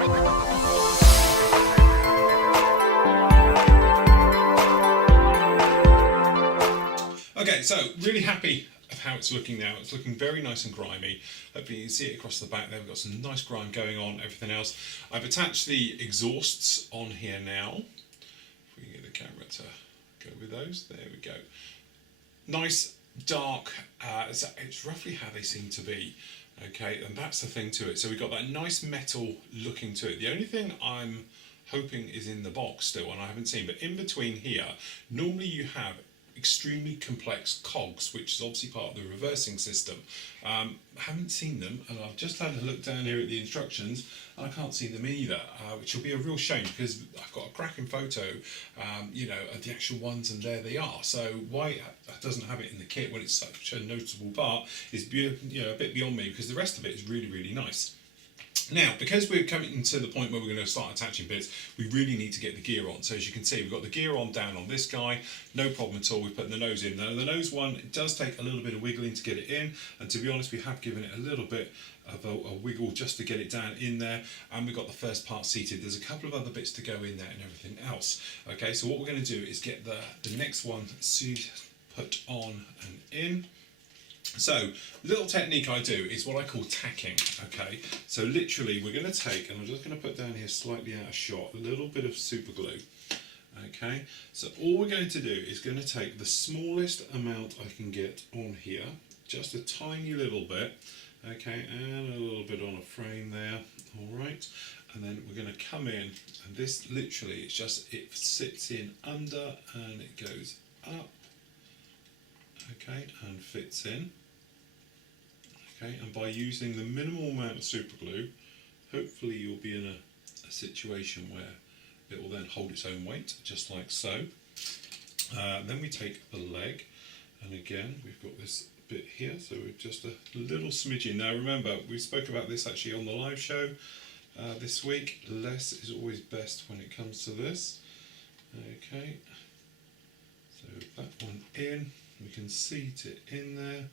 Okay, so really happy of how it's looking now. It's looking very nice and grimy. Hopefully you can see it across the back there. We've got some nice grime going on, everything else. I've attached the exhausts on here now. If we can get the camera to go with those, there we go. Nice, dark, it's roughly how they seem to be. Okay, and that's the thing to it. So we've got that nice metal looking to it. The only thing I'm hoping is in the box still, and I haven't seen, but in between here, normally you have extremely complex cogs, which is obviously part of the reversing system. I haven't seen them, and I've just had a look down here at the instructions, and I can't see them either, which will be a real shame because I've got a cracking photo, you know, of the actual ones, and there they are. So why it doesn't have it in the kit when it's such a noticeable part is, you know, a bit beyond me, because the rest of it is really, really nice. Now, because we're coming to the point where we're going to start attaching bits, we really need to get the gear on. So as you can see, we've got the gear on down on this guy, no problem at all. We've put the nose in. Now the nose one, it does take a little bit of wiggling to get it in, and to be honest, we have given it a little bit of a wiggle just to get it down in there, and we've got the first part seated. There's a couple of other bits to go in there and everything else. Okay, so what we're going to do is get the next one put on and in. So, little technique I do is what I call tacking, okay? So literally we're going to take, and I'm just going to put down here slightly out of shot, a little bit of super glue, okay? So all we're going to do is going to take the smallest amount I can get on here, just a tiny little bit, okay, and a little bit on a frame there, alright? And then we're going to come in, and this literally, it's just, it sits in under and it goes up, okay, and fits in. Okay, and by using the minimal amount of super glue, hopefully you'll be in a situation where it will then hold its own weight, just like so. Then we take the leg, and again we've got this bit here, so we're just a little smidgen. Now remember, we spoke about this actually on the live show this week. Less is always best when it comes to this. Okay, so that one in, we can seat it in there.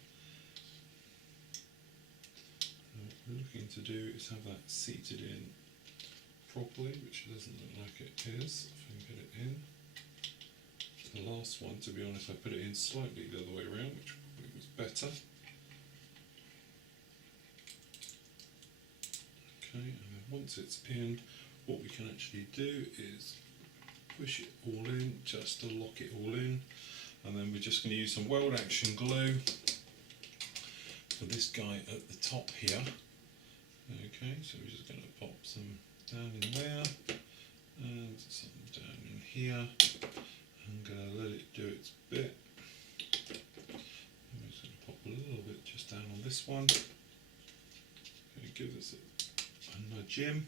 What we're looking to do is have that seated in properly, which doesn't look like it is. If I can get it in. The last one, to be honest, I put it in slightly the other way around, which probably was better. Okay, and then once it's in, what we can actually do is push it all in, just to lock it all in, and then we're just going to use some weld action glue for this guy at the top here. Okay, so we're just going to pop some down in there and some down in here. I'm going to let it do its bit. I'm just going to pop a little bit just down on this one. Going to give this a nudge in.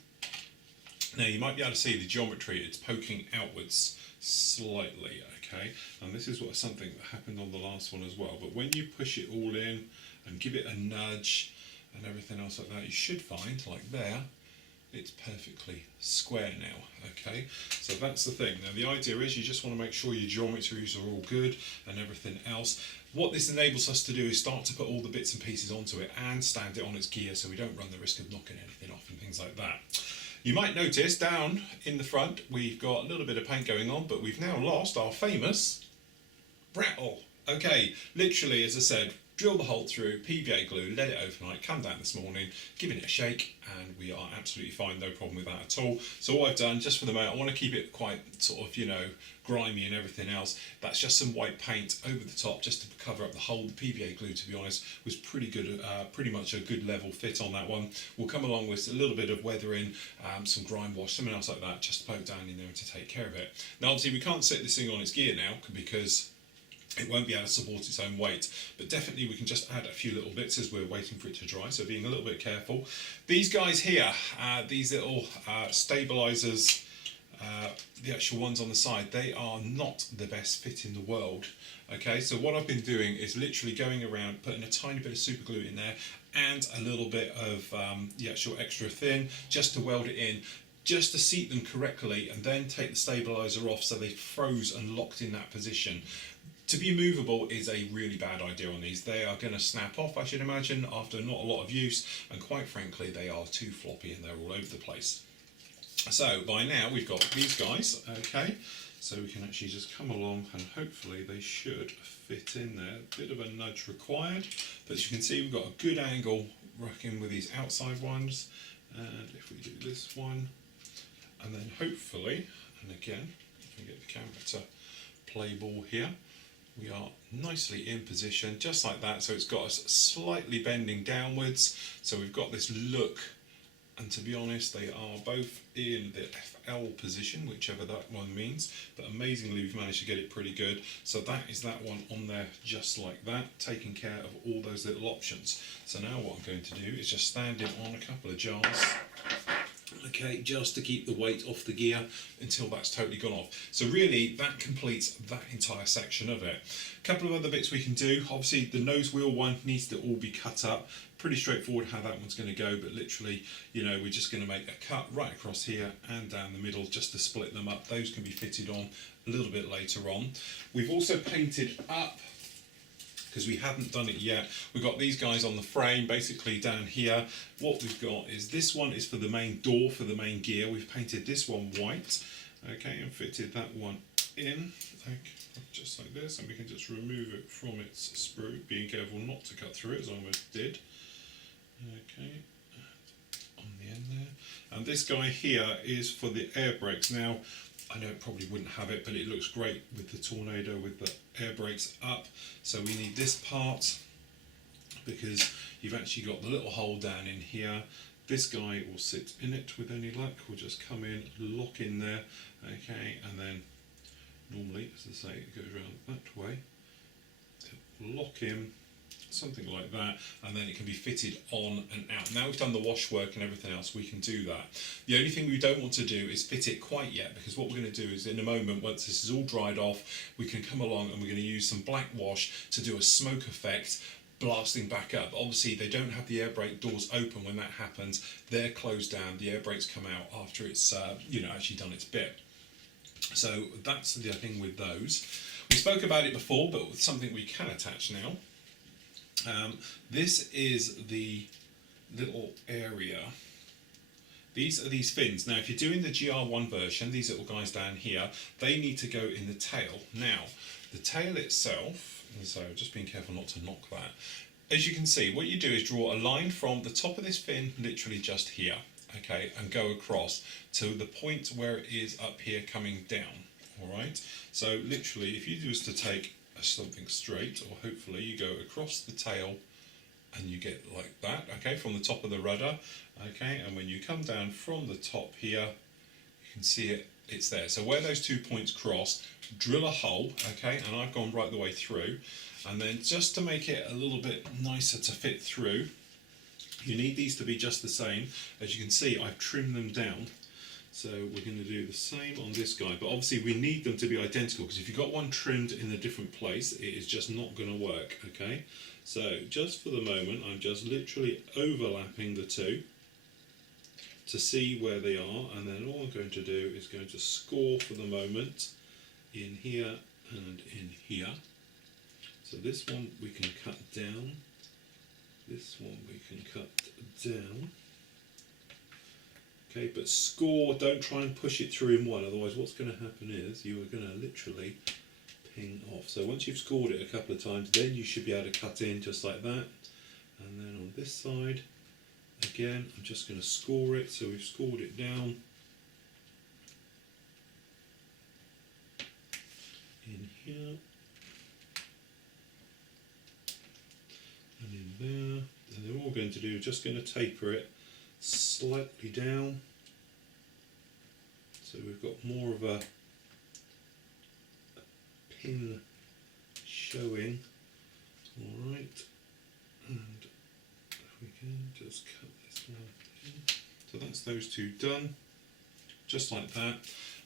Now you might be able to see the geometry, it's poking outwards slightly, okay, and this is something that happened on the last one as well, but when you push it all in and give it a nudge and everything else like that, you should find, like there, it's perfectly square now, okay, so that's the thing. Now the idea is you just want to make sure your geometries are all good and everything else. What this enables us to do is start to put all the bits and pieces onto it and stand it on its gear so we don't run the risk of knocking anything off and things like that. You might notice down in the front we've got a little bit of paint going on, but we've now lost our famous rattle. Okay, literally, as I said, drill the hole through, PVA glue, let it overnight, come down this morning, giving it a shake, and we are absolutely fine, no problem with that at all. So what I've done, just for the moment, I want to keep it quite sort of, you know, grimy and everything else. That's just some white paint over the top just to cover up the hole. The PVA glue, to be honest, was pretty good, pretty much a good level fit on that one. We'll come along with a little bit of weathering, some grime wash, something else like that, just to poke down in there and to take care of it. Now obviously we can't set this thing on its gear now because it won't be able to support its own weight, but definitely we can just add a few little bits as we're waiting for it to dry, so being a little bit careful. These guys here, these little stabilizers, the actual ones on the side, they are not the best fit in the world. Okay, so what I've been doing is literally going around, putting a tiny bit of super glue in there and a little bit of the actual extra thin, just to weld it in, just to seat them correctly, and then take the stabilizer off so they froze and locked in that position. To be movable is a really bad idea on these. They are going to snap off, I should imagine, after not a lot of use, and quite frankly they are too floppy and they're all over the place. So by now we've got these guys, okay, so we can actually just come along and hopefully they should fit in there. A bit of a nudge required, but as you can see we've got a good angle working with these outside ones, and if we do this one, and then hopefully, and again, if we get the camera to play ball here, we are nicely in position, just like that, so it's got us slightly bending downwards, so we've got this look. And to be honest, they are both in the FL position, whichever that one means, but amazingly we've managed to get it pretty good. So that is that one on there just like that, taking care of all those little options. So now what I'm going to do is just stand it on a couple of jars, okay, just to keep the weight off the gear until that's totally gone off. So really that completes that entire section of it. A couple of other bits we can do, obviously the nose wheel one needs to all be cut up. Pretty straightforward how that one's going to go, but literally, you know, we're just going to make a cut right across here and down the middle just to split them up. Those can be fitted on a little bit later on. We've also painted up, because we hadn't done it yet, we've got these guys on the frame basically down here. What we've got is this one is for the main door, for the main gear. We've painted this one white, okay, and fitted that one in, like, just like this, and we can just remove it from its sprue, being careful not to cut through it, as I almost did. Okay, on the end there. And this guy here is for the air brakes. Now, I know it probably wouldn't have it, but it looks great with the Tornado with the air brakes up. So we need this part because you've actually got the little hole down in here. This guy will sit in it with any luck. We'll just come in, lock in there, okay, and then normally, as I say, it goes around that way. Lock in, something like that, and then it can be fitted on and out. Now we've done the wash work and everything else, we can do that. The only thing we don't want to do is fit it quite yet, because what we're going to do is in a moment, once this is all dried off, we can come along and we're going to use some black wash to do a smoke effect, blasting back up. Obviously they don't have the air brake doors open when that happens, they're closed down, the air brakes come out after it's you know, actually done its bit. So that's the thing with those. We spoke about it before, but with something we can attach now. This is the little area. These are these fins. Now if you're doing the GR1 version, these little guys down here, they need to go in the tail. Now the tail itself, and so just being careful not to knock that. As you can see, what you do is draw a line from the top of this fin, literally just here, okay, and go across to the point where it is up here coming down, alright? So literally if you was to take something straight, or hopefully you go across the tail and you get like that, okay, from the top of the rudder, okay, and when you come down from the top here, you can see it, it's there. So where those 2 points cross, drill a hole, okay, and I've gone right the way through, and then just to make it a little bit nicer to fit through, you need these to be just the same. As you can see, I've trimmed them down. So we're going to do the same on this guy, but obviously we need them to be identical, because if you've got one trimmed in a different place, it is just not going to work, okay? So just for the moment, I'm just literally overlapping the two to see where they are, and then all I'm going to do is going to score for the moment in here and in here. So this one we can cut down, this one we can cut down. Okay, but score, don't try and push it through in one, otherwise what's going to happen is you are going to literally ping off. So once you've scored it a couple of times, then you should be able to cut in just like that. And then on this side, again, I'm just going to score it, so we've scored it down. In here. And in there. And then what we're going to do, just going to taper it slightly down, so we've got more of a pin showing. Alright, and if we can just cut this one in. So that's those two done, just like that,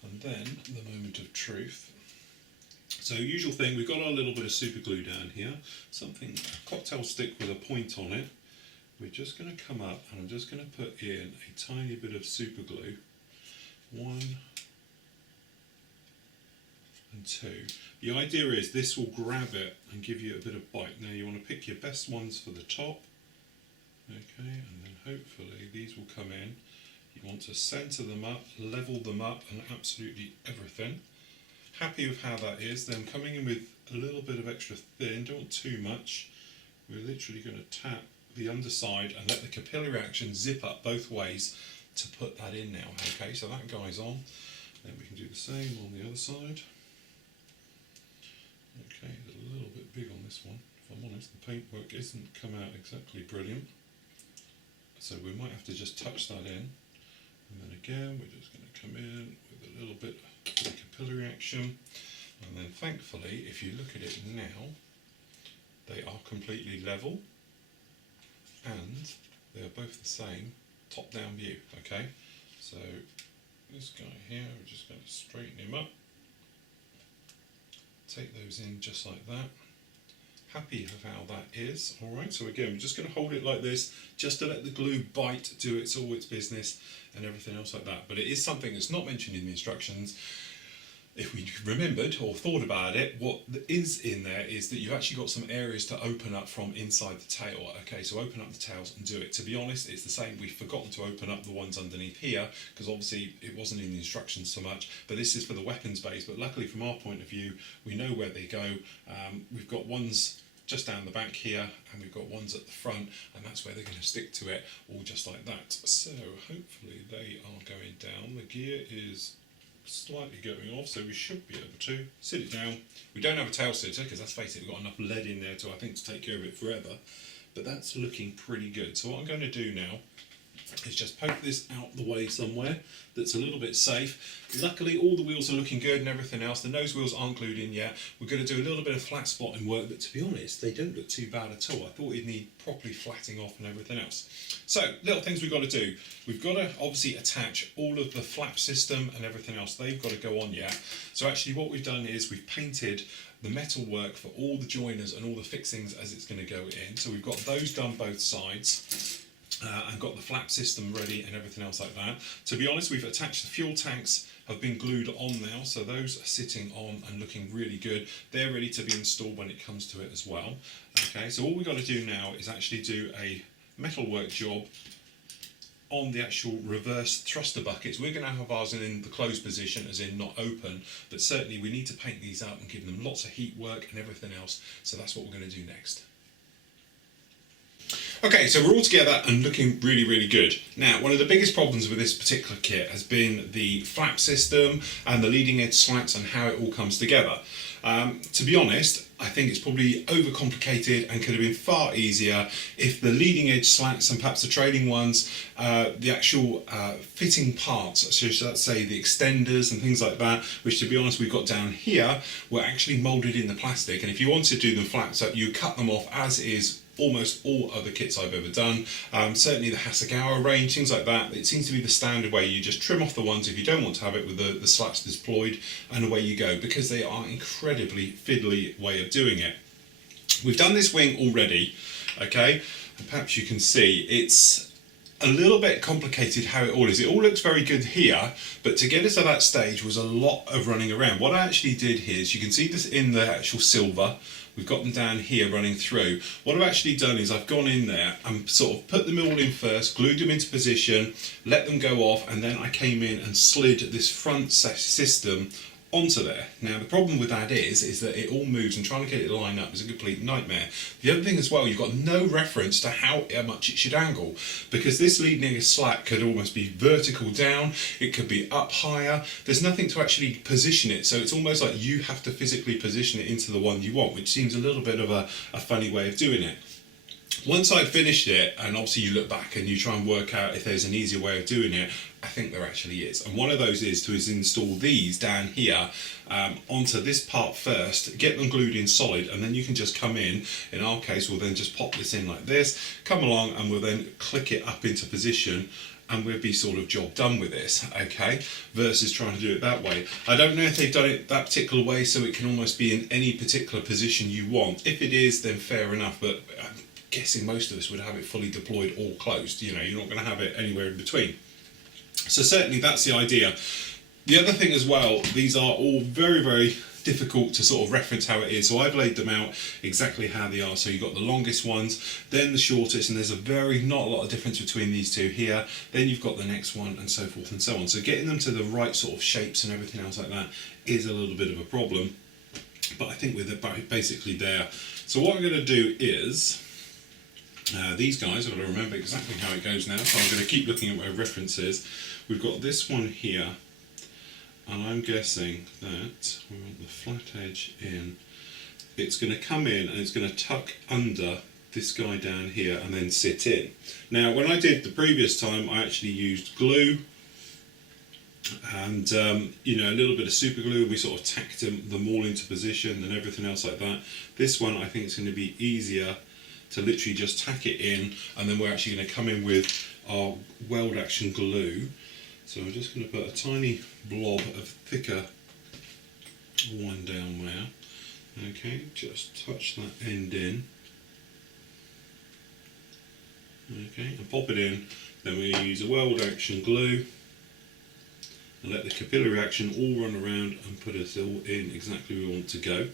and then the moment of truth. So usual thing, we've got our little bit of super glue down here, something, a cocktail stick with a point on it. We're just going to come up and I'm just going to put in a tiny bit of super glue, 1 and 2. The idea is this will grab it and give you a bit of bite. Now you want to pick your best ones for the top, okay, and then hopefully these will come in. You want to centre them up, level them up and absolutely everything. Happy with how that is. Then coming in with a little bit of extra thin, don't want too much. We're literally going to tap the underside and let the capillary action zip up both ways to put that in now. Okay, so that guy's on. Then we can do the same on the other side. Okay, it's a little bit big on this one. If I'm honest, the paintwork isn't come out exactly brilliant. So we might have to just touch that in. And then again, we're just going to come in with a little bit of capillary action. And then thankfully, if you look at it now, they are completely level and they are both the same top-down view. Okay, so this guy here, we're just going to straighten him up, take those in just like that. Happy with how that is. Alright, so again, we're just going to hold it like this, just to let the glue bite, do all its business and everything else like that. But it is something that's not mentioned in the instructions. If we remembered or thought about it, what is in there is that you've actually got some areas to open up from inside the tail. Okay, so open up the tails and do it. To be honest, it's the same. We've forgotten to open up the ones underneath here because obviously it wasn't in the instructions so much, but this is for the weapons base. But luckily from our point of view, we know where they go. We've got ones just down the back here and we've got ones at the front, and that's where they're going to stick to it, all just like that. So hopefully they are going down. The gear is slightly going off, so we should be able to sit it down. We don't have a tail sitter because let's face it, we've got enough lead in there to, I think, to take care of it forever, but that's looking pretty good. So what I'm going to do now is just poke this out the way somewhere that's a little bit safe. Luckily all the wheels are looking good and everything else. The nose wheels aren't glued in yet. We're going to do a little bit of flat spotting work, but to be honest they don't look too bad at all. I thought it'd need properly flatting off and everything else. So little things we've got to do. We've got to obviously attach all of the flap system and everything else. They've got to go on yet. So actually what we've done is we've painted the metal work for all the joiners and all the fixings as it's going to go in. So we've got those done both sides. And got the flap system ready and everything else like that. To be honest, we've attached the fuel tanks, have been glued on now, so those are sitting on and looking really good. They're ready to be installed when it comes to it as well. Okay, so all we've got to do now is actually do a metalwork job on the actual reverse thruster buckets. We're going to have ours in the closed position, as in not open, but certainly we need to paint these up and give them lots of heat work and everything else, so that's what we're going to do next. Okay, so we're all together and looking really, really good. Now, one of the biggest problems with this particular kit has been the flap system and the leading edge slats and how it all comes together. To be honest, I think it's probably overcomplicated and could have been far easier if the leading edge slats and perhaps the trailing ones, the actual fitting parts, so let's say the extenders and things like that, which to be honest we've got down here, were actually moulded in the plastic, and if you wanted to do them flat, so you cut them off as is almost all other kits I've ever done. Certainly the Hasegawa range, things like that, it seems to be the standard way. You just trim off the ones if you don't want to have it with the slats deployed, and away you go, because they are incredibly fiddly way of doing it. We've done this wing already, okay, and perhaps you can see it's a little bit complicated how it all is. It all looks very good here, but to get us to that stage was a lot of running around. What I actually did here is, you can see this in the actual silver, we've got them down here running through. What I've actually done is I've gone in there and sort of put them all in first, glued them into position, let them go off, and then I came in and slid this front system onto there. Now the problem with that is that it all moves, and trying to get it lined up is a complete nightmare. The other thing as well, you've got no reference to how much it should angle, because this leading edge slat could almost be vertical down, it could be up higher, there's nothing to actually position it, so it's almost like you have to physically position it into the one you want, which seems a little bit of a funny way of doing it. Once I'd finished it, and obviously you look back and you try and work out if there's an easier way of doing it, I think there actually is. And one of those is to install these down here onto this part first, get them glued in solid, and then you can just come in our case we'll then just pop this in like this, come along and we'll then click it up into position, and we'll be sort of job done with this, okay, versus trying to do it that way. I don't know if they've done it that particular way so it can almost be in any particular position you want. If it is, then fair enough, but I'm guessing most of us would have it fully deployed or closed. You know, you're not going to have it anywhere in between. So certainly that's the idea. The other thing as well, these are all very, very difficult to sort of reference how it is, so I've laid them out exactly how they are. So you've got the longest ones, then the shortest, and there's not a lot of difference between these two here. Then you've got the next one, and so forth and so on. So getting them to the right sort of shapes and everything else like that is a little bit of a problem, but I think we're basically there. So what I'm going to do is, these guys, I've got to remember exactly how it goes now, so I'm going to keep looking at my references. We've got this one here, and I'm guessing that we want the flat edge in. It's going to come in and it's going to tuck under this guy down here and then sit in. Now, when I did the previous time, I actually used glue and you know, a little bit of super glue, and we sort of tacked them all into position and everything else like that. This one, I think it's going to be easier to literally just tack it in, and then we're actually going to come in with our weld action glue. So I'm just going to put a tiny blob of thicker one down there. Okay, just touch that end in. Okay, and pop it in. Then we're going to use a weld action glue and let the capillary action all run around and put us all in exactly where we want to go.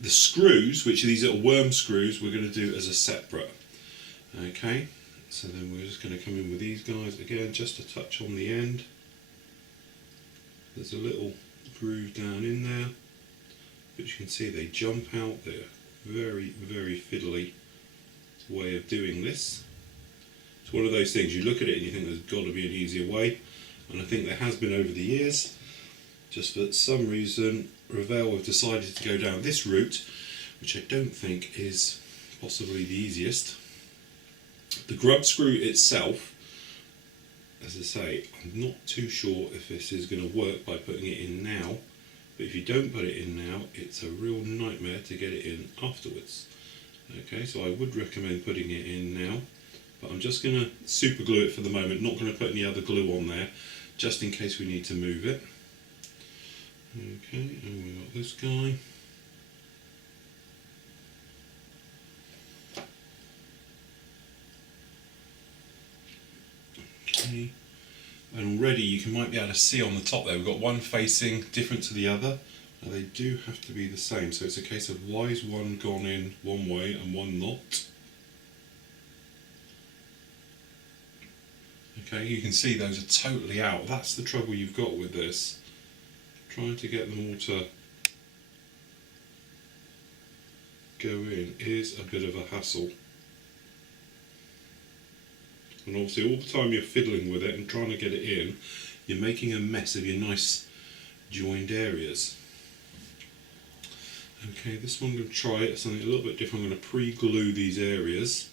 The screws, which are these little worm screws, we're going to do as a separate. Okay, so then we're just going to come in with these guys again, just a touch on the end. There's a little groove down in there, but you can see they jump out. They're very, very fiddly way of doing this. It's one of those things, you look at it and you think there's got to be an easier way, and I think there has been over the years. Just for some reason Revell have decided to go down this route, which I don't think is possibly the easiest. The grub screw itself, as I say, I'm not too sure if this is going to work by putting it in now, but if you don't put it in now, it's a real nightmare to get it in afterwards. Okay, so I would recommend putting it in now, but I'm just going to super glue it for the moment, not going to put any other glue on there, just in case we need to move it. Okay, and we've got this guy. Okay, and already you might be able to see on the top there, we've got one facing different to the other. Now they do have to be the same, so it's a case of why is one gone in one way and one not. Okay, you can see those are totally out. That's the trouble you've got with this. Trying to get them all to go in is a bit of a hassle. And obviously all the time you're fiddling with it and trying to get it in, you're making a mess of your nice joined areas. Okay, this one I'm going to try something a little bit different. I'm going to pre-glue these areas.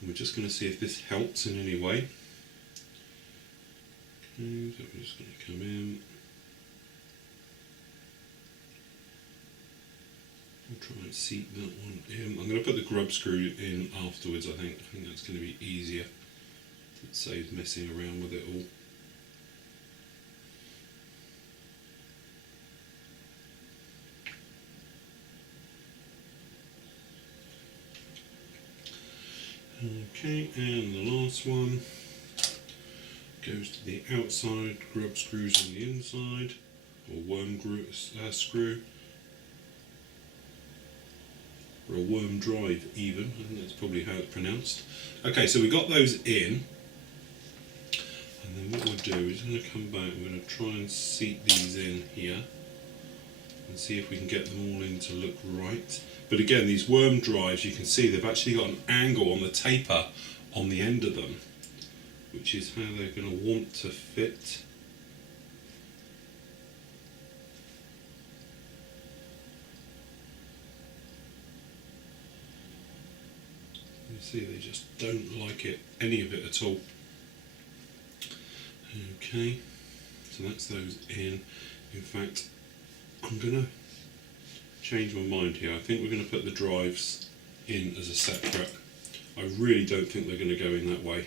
And we're just going to see if this helps in any way. Okay, so we're just going to come in. I'll try and seat that one in. I'm going to put the grub screw in afterwards, I think. I think that's going to be easier. It saves messing around with it all. Okay, and the last one goes to the outside, grub screws on the inside, or worm screw. Or a worm drive even, I think that's probably how it's pronounced. Okay, so we got those in, and then what we'll do is we're going to come back, we're going to try and seat these in here, and see if we can get them all in to look right. But again, these worm drives, you can see they've actually got an angle on the taper on the end of them, which is how they're going to want to fit. You see, they just don't like it, any of it at all. Okay, so that's those in. In fact, I'm going to change my mind here. I think we're going to put the drives in as a separate. I really don't think they're going to go in that way.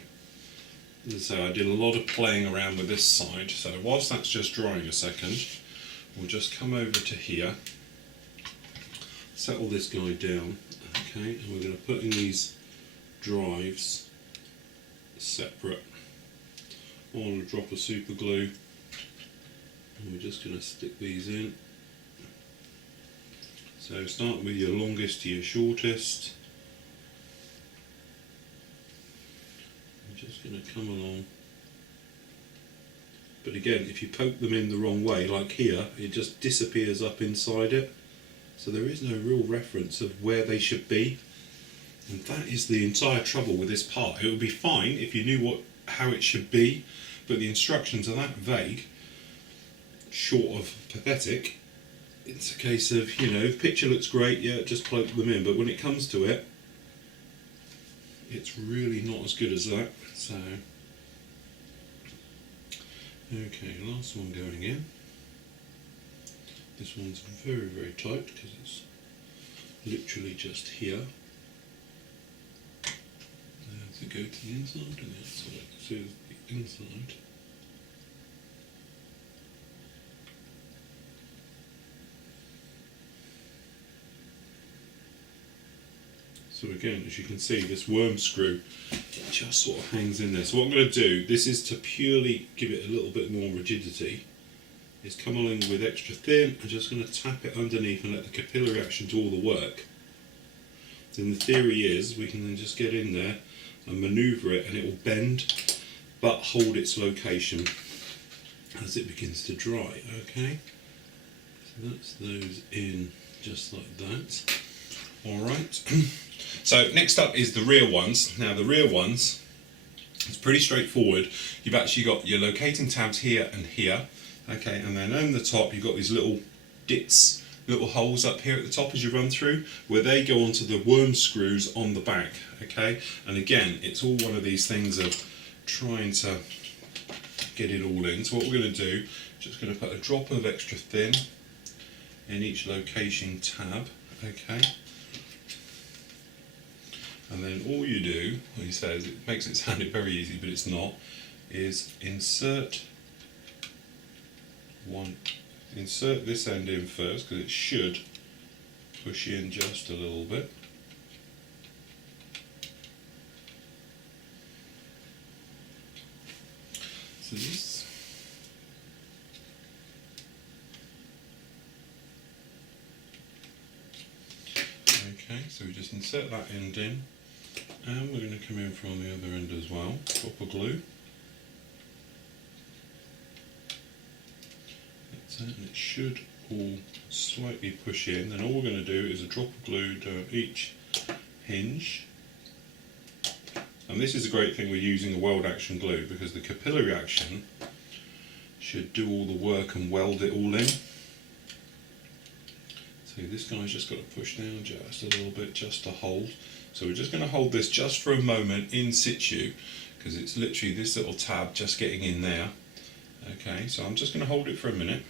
As I say, I did a lot of playing around with this side, so whilst that's just drying a second, we'll just come over to here, settle this guy down, okay, and we're going to put in these drives separate on a drop of super glue, and we're just going to stick these in So start with your longest to your shortest. I'm just going to come along. But again, if you poke them in the wrong way, like here, it just disappears up inside it. So there is no real reference of where they should be. And that is the entire trouble with this part. It would be fine if you knew how it should be, but the instructions are that vague, short of pathetic. It's a case of, you know, the picture looks great, yeah, just plug them in, but when it comes to it, it's really not as good as that. So, okay, last one going in. This one's very, very tight because it's literally just here. To go to the inside and the outside. So the inside. So again, as you can see, this worm screw just sort of hangs in there. So what I'm going to do, this is to purely give it a little bit more rigidity, is come along with extra thin. I'm just going to tap it underneath and let the capillary action do all the work. Then the theory is we can then just get in there and manoeuvre it and it will bend but hold its location as it begins to dry. Okay, so that's those in just like that. Alright, so next up is the rear ones. Now the rear ones, it's pretty straightforward. You've actually got your locating tabs here and here, okay, and then on the top you've got these little dits, little holes up here at the top as you run through, where they go onto the worm screws on the back, okay? And again, it's all one of these things of trying to get it all in. So what we're going to do, just going to put a drop of extra thin in each location tab, okay? And then all you do, well, he says, it makes it sound very easy, but it's not, is insert this end in first, because it should push in just a little bit. So this. Okay, so we just insert that end in, and we're going to come in from the other end as well, copper glue. And it should all slightly push in. Then all we're going to do is a drop of glue down each hinge. And this is a great thing with using a weld action glue, because the capillary action should do all the work and weld it all in. So this guy's just got to push down just a little bit just to hold. So we're just going to hold this just for a moment in situ, because it's literally this little tab just getting in there. Okay, so I'm just going to hold it for a minute.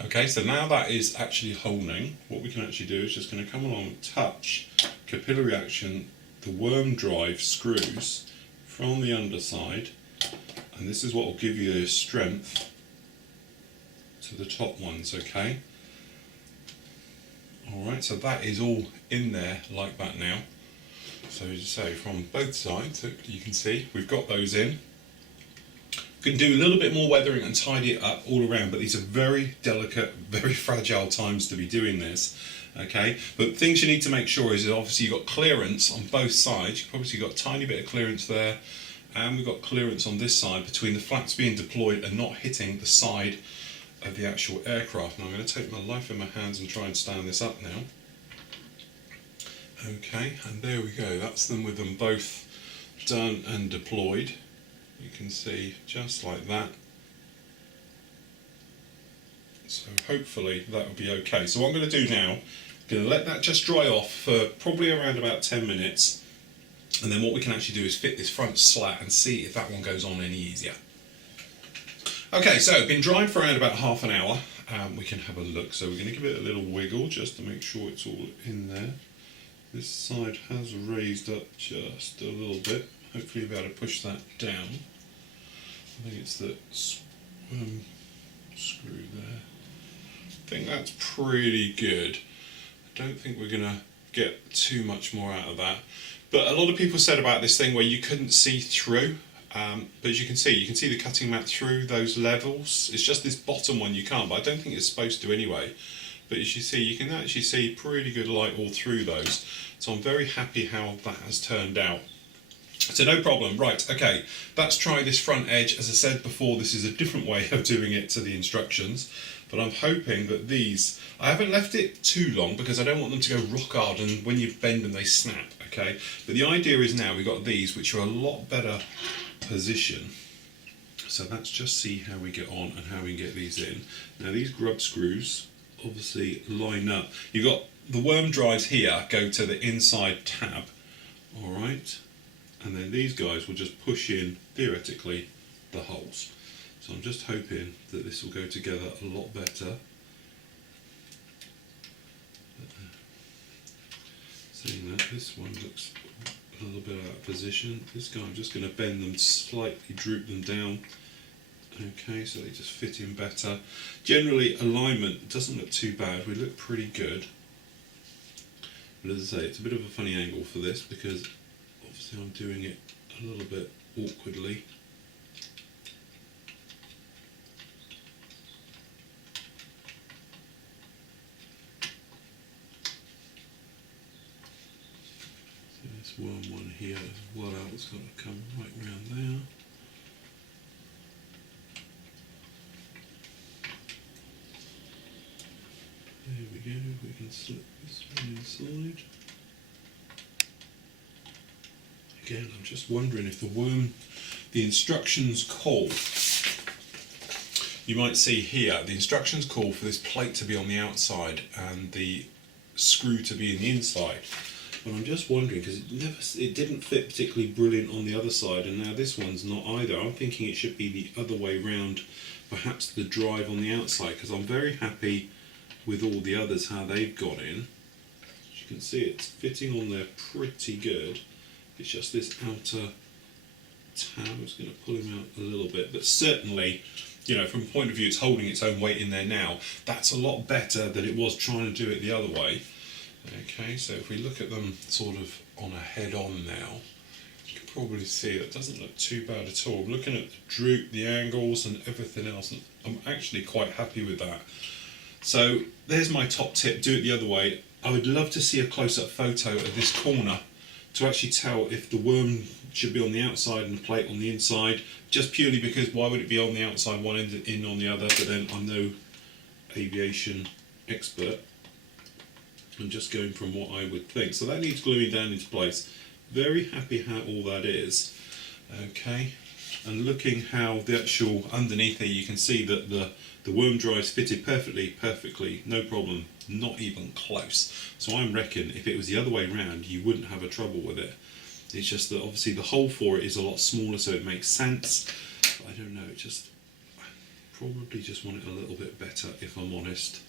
Okay, so now that is actually holding, what we can actually do is just going to come along and touch capillary action, the worm drive screws from the underside, and this is what will give you the strength to the top ones, okay? Alright, so that is all in there like that now. So as you say, from both sides, hopefully you can see, we've got those in. You can do a little bit more weathering and tidy it up all around, but these are very delicate, very fragile times to be doing this, okay? But things you need to make sure is that obviously you've got clearance on both sides. You've obviously got a tiny bit of clearance there, and we've got clearance on this side between the flaps being deployed and not hitting the side of the actual aircraft. Now I'm going to take my life in my hands and try and stand this up now. Okay, and there we go, that's them with them both done and deployed. You can see just like that. So hopefully that will be okay. So what I'm going to do now, I'm going to let that just dry off for probably around about 10 minutes, and then what we can actually do is fit this front slat and see if that one goes on any easier. Okay, so been drying for around about half an hour. We can have a look. So we're going to give it a little wiggle just to make sure it's all in there. This side has raised up just a little bit. hopefully you'll be able to push that down. I think it's the screw there. I think that's pretty good. I don't think we're gonna get too much more out of that. But a lot of people said about this thing where you couldn't see through. But as you can see the cutting mat through those levels. It's just this bottom one you can't, but I don't think it's supposed to anyway. But as you see, you can actually see pretty good light all through those. So I'm very happy how that has turned out. So no problem. Right, okay, let's try this front edge. As I said before, this is a different way of doing it to the instructions. But I'm hoping that these, I haven't left it too long because I don't want them to go rock hard and when you bend them they snap, okay? But the idea is now we've got these which are a lot better position. So let's just see how we get on and how we can get these in. Now these grub screws obviously line up. You've got the worm drives here go to the inside tab, alright? And then these guys will just push in, theoretically, the holes. So I'm just hoping that this will go together a lot better. Seeing that this one looks a little bit out of position. This guy, I'm just going to bend them slightly, droop them down. Okay, so they just fit in better. Generally, alignment doesn't look too bad. We look pretty good. But as I say, it's a bit of a funny angle for this because obviously I'm doing it a little bit awkwardly. So this worm one here as well, it's got to come right round there. There we go, we can slip this one inside. Again, I'm just wondering if the instructions call, you might see here, the instructions call for this plate to be on the outside and the screw to be in the inside. But I'm just wondering, because it didn't fit particularly brilliant on the other side, and now this one's not either. I'm thinking it should be the other way round, perhaps the drive on the outside, because I'm very happy with all the others, how they've got in. As you can see, it's fitting on there pretty good. It's just this outer tab. I'm just going to pull him out a little bit, but certainly, you know, from a point of view, it's holding its own weight in there now. That's a lot better than it was trying to do it the other way. Okay, so if we look at them sort of on a head-on now, you can probably see that doesn't look too bad at all. I'm looking at the droop, the angles and everything else, and I'm actually quite happy with that. So there's my top tip, do it the other way. I would love to see a close-up photo of this corner to actually tell if the worm should be on the outside and the plate on the inside, just purely because why would it be on the outside one end and in on the other? But then I'm no aviation expert. I'm just going from what I would think. So that needs gluing down into place. Very happy how all that is. Okay, and looking how the actual underneath here, you can see that the worm drives fitted perfectly, no problem, not even close. So I reckon if it was the other way round, you wouldn't have a trouble with it. It's just that obviously the hole for it is a lot smaller, so it makes sense. But I don't know, I probably just want it a little bit better, if I'm honest,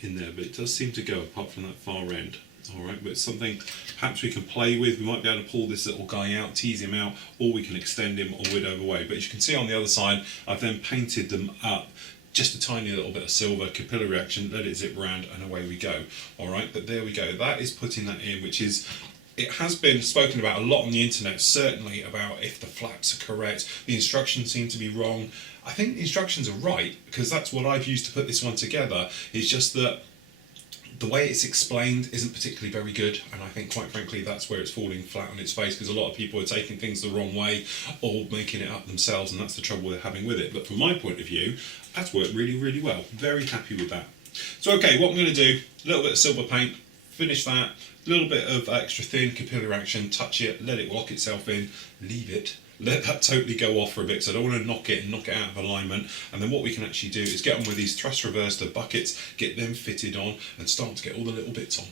in there. But it does seem to go, apart from that far end. Alright, but it's something perhaps we can play with. We might be able to pull this little guy out, tease him out, or we can extend him or whittle away. But as you can see on the other side, I've then painted them up. Just a tiny little bit of silver, capillary action, let it zip round and away we go. Alright, but there we go. That is putting that in, which is, it has been spoken about a lot on the internet, certainly about if the flaps are correct. The instructions seem to be wrong. I think the instructions are right, because that's what I've used to put this one together. It's just that the way it's explained isn't particularly very good, and I think quite frankly that's where it's falling flat on its face, because a lot of people are taking things the wrong way or making it up themselves, and that's the trouble they're having with it. But from my point of view, that's worked really well. Very happy with that. So okay, what I'm going to do, a little bit of silver paint, finish that, a little bit of extra thin capillary action, touch it, let it lock itself in, leave it, let that totally go off for a bit, so I don't want to knock it out of alignment. And then what we can actually do is get on with these thrust reverser buckets, get them fitted on and start to get all the little bits on.